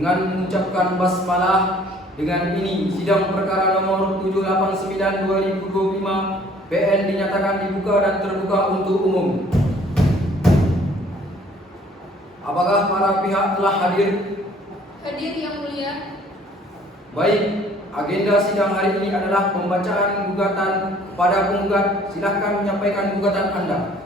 dengan mengucapkan basmalah. Dengan ini sidang perkara nomor 789/2025 PN dinyatakan dibuka dan terbuka untuk umum. Apakah para pihak telah hadir? Hadir Yang Mulia. Baik, agenda sidang hari ini adalah pembacaan gugatan kepada penggugat. Silakan menyampaikan gugatan Anda.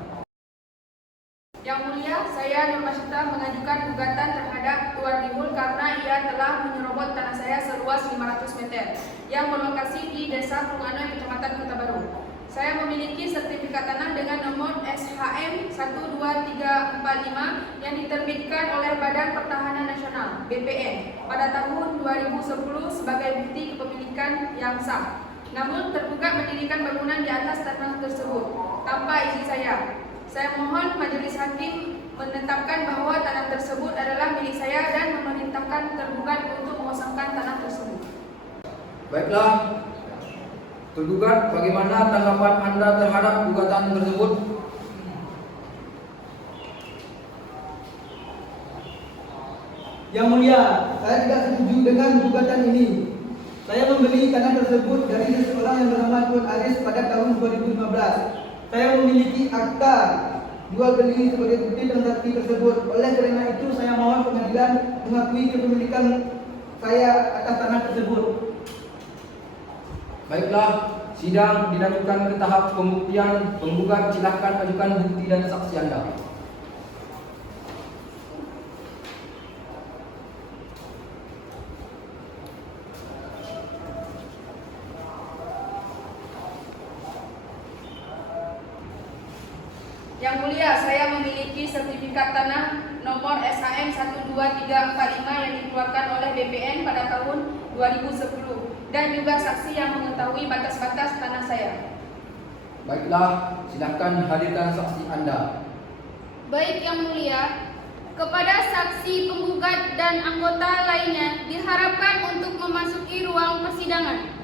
Yang Mulia, saya Nur Masyita mengajukan gugatan terhadap Tuan Rihul karena ia telah menyerobot tanah saya seluas 500 meter yang berlokasi di Desa Pungano, Kecamatan Kota Baru. Saya memiliki sertifikat tanah dengan nomor SHM 12345 yang diterbitkan oleh Badan Pertahanan Nasional (BPN) pada tahun 2010 sebagai bukti kepemilikan yang sah. Namun tergugat mendirikan bangunan di atas tanah tersebut tanpa izin saya. Saya mohon majelis hakim menetapkan bahwa tanah tersebut adalah milik saya dan memerintahkan tergugat untuk mengosongkan tanah tersebut. Baiklah, tergugat, bagaimana tanggapan Anda terhadap gugatan tersebut? Yang Mulia, saya tidak setuju dengan gugatan ini. Saya membeli tanah tersebut dari seseorang yang bernama Tuan Aris pada tahun 2015. Saya memiliki akta jual beli sebagai bukti transaksi tersebut. Oleh karena itu, saya mohon pengadilan mengakui kepemilikan saya atas tanah tersebut. Baiklah, sidang dilanjutkan ke tahap pembuktian. Penggugat, silakan ajukan bukti dan saksi Anda. Yang Mulia, saya memiliki sertifikat tanah nomor SHM 12345 yang dikeluarkan oleh BPN pada tahun 2010 dan juga saksi yang mengetahui batas-batas tanah saya. Baiklah, silakan hadirkan saksi Anda. Baik Yang Mulia, kepada saksi, penggugat, dan anggota lainnya diharapkan untuk memasuki ruang persidangan.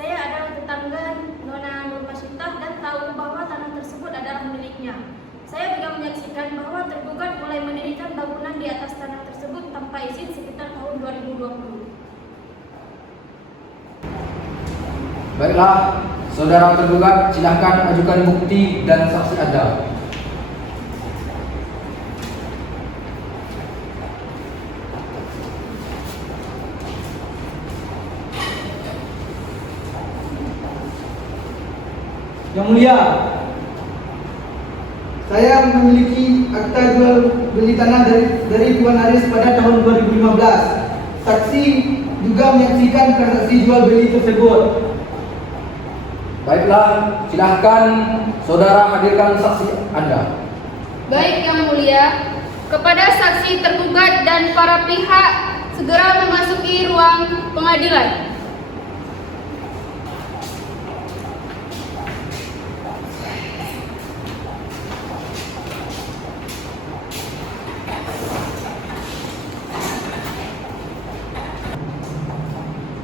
Saya adalah tetangga Nona Nur Masyita dan tahu bahwa tanah tersebut adalah miliknya. Saya juga menyaksikan bahwa tergugat mulai mendirikan bangunan di atas tanah tersebut tanpa izin sekitar tahun 2020. Baiklah, saudara tergugat, silakan ajukan bukti dan saksi Anda. Yang Mulia, saya memiliki akta jual beli tanah dari Tuan Aris pada tahun 2015. Saksi juga menyaksikan transaksi jual beli tersebut. Baiklah, silakan saudara hadirkan saksi Anda. Baik Yang Mulia, kepada saksi, tergugat, dan para pihak segera memasuki ruang pengadilan.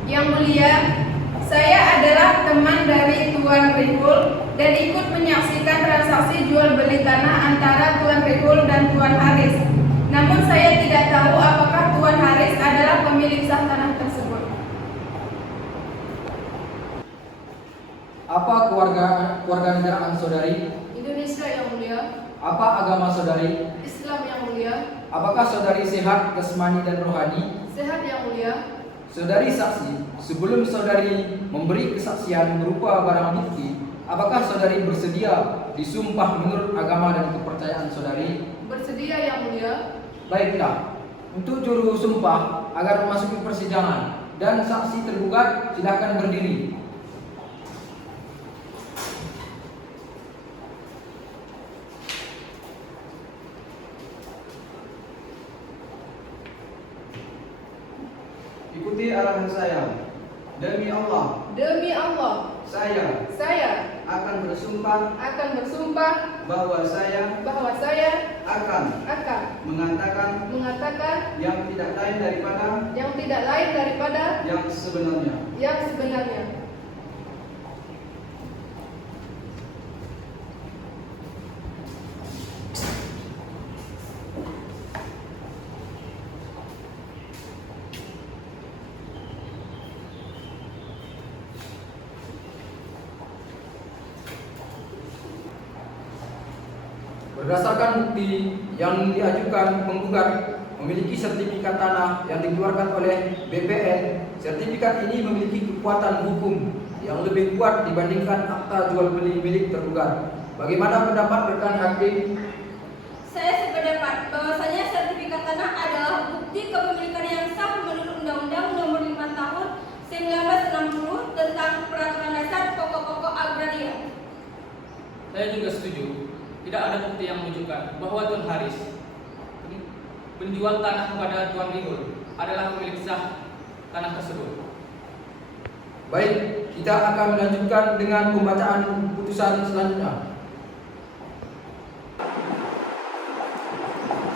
Yang Mulia, saya adalah teman dari Tuan Rihul dan ikut menyaksikan transaksi jual beli tanah antara Tuan Rihul dan Tuan Haris. Namun saya tidak tahu apakah Tuan Haris adalah pemilik sah tanah tersebut. Apa keluarga negaraan saudari? Indonesia, Yang Mulia. Apa agama saudari? Islam, Yang Mulia. Apakah saudari sehat jasmani dan rohani? Sehat, Yang Mulia. Saudari saksi, sebelum saudari memberi kesaksian berupa barang bukti, apakah saudari bersedia disumpah menurut agama dan kepercayaan saudari? Bersedia, Yang Mulia. Baiklah, untuk juru sumpah agar memasuki persidangan dan saksi tergugat silakan berdiri. Ikuti arahan saya. Demi Allah, Demi Allah, saya saya akan bersumpah akan bersumpah bahwa saya akan mengatakan yang tidak lain daripada yang sebenarnya. Berdasarkan bukti yang diajukan penggugat memiliki sertifikat tanah yang dikeluarkan oleh BPN, sertifikat ini memiliki kekuatan hukum yang lebih kuat dibandingkan akta jual beli milik tergugat. Bagaimana pendapat rekan hakim? Saya sependapat bahwasanya sertifikat tanah adalah bukti kepemilikan yang sah menurut Undang-Undang Nomor 5 Tahun 1960 tentang Peraturan Dasar Pokok-pokok Agraria. Saya juga setuju. Tidak ada bukti yang menunjukkan bahwa Tuan Haris menjual tanah kepada Tuan Rigol adalah pemilik sah tanah tersebut. Baik, kita akan melanjutkan dengan pembacaan putusan selanjutnya.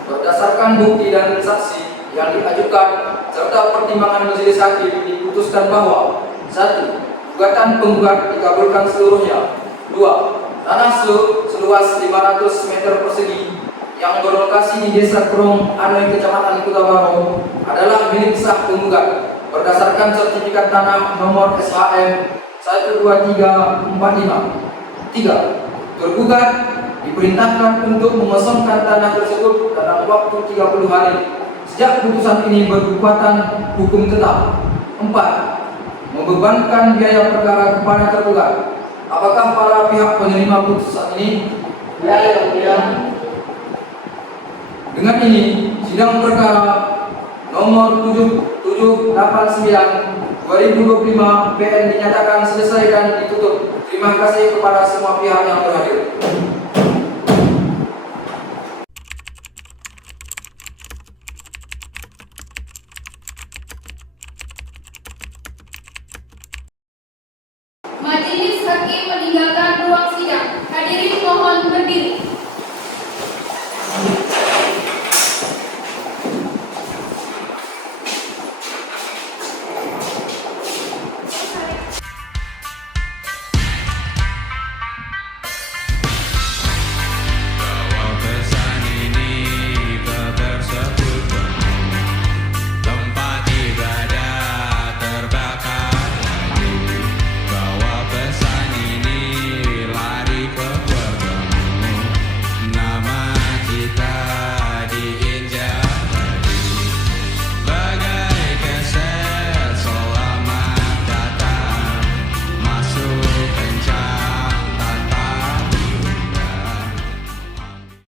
Berdasarkan bukti dan saksi yang diajukan serta pertimbangan majelis hakim, diputuskan bahwa 1. Gugatan penggugat dikabulkan seluruhnya. 2. Tanah seluas 500 meter persegi yang berlokasi di Desa Kerong, Anoy, Kecamatan Kota Baru adalah milik sah penggugat berdasarkan sertifikat tanah nomor SHM 12345. 3. Tergugat diperintahkan untuk mengosongkan tanah tersebut dalam waktu 30 hari sejak putusan ini berkekuatan hukum tetap. 4. Membebankan biaya perkara kepada tergugat. Apakah para pihak penerima putusan ini? Ya, Yang Mulia. Dengan ini, sidang perkara nomor 7789/2025 PN dinyatakan selesai dan ditutup. Terima kasih kepada semua pihak yang berhadir.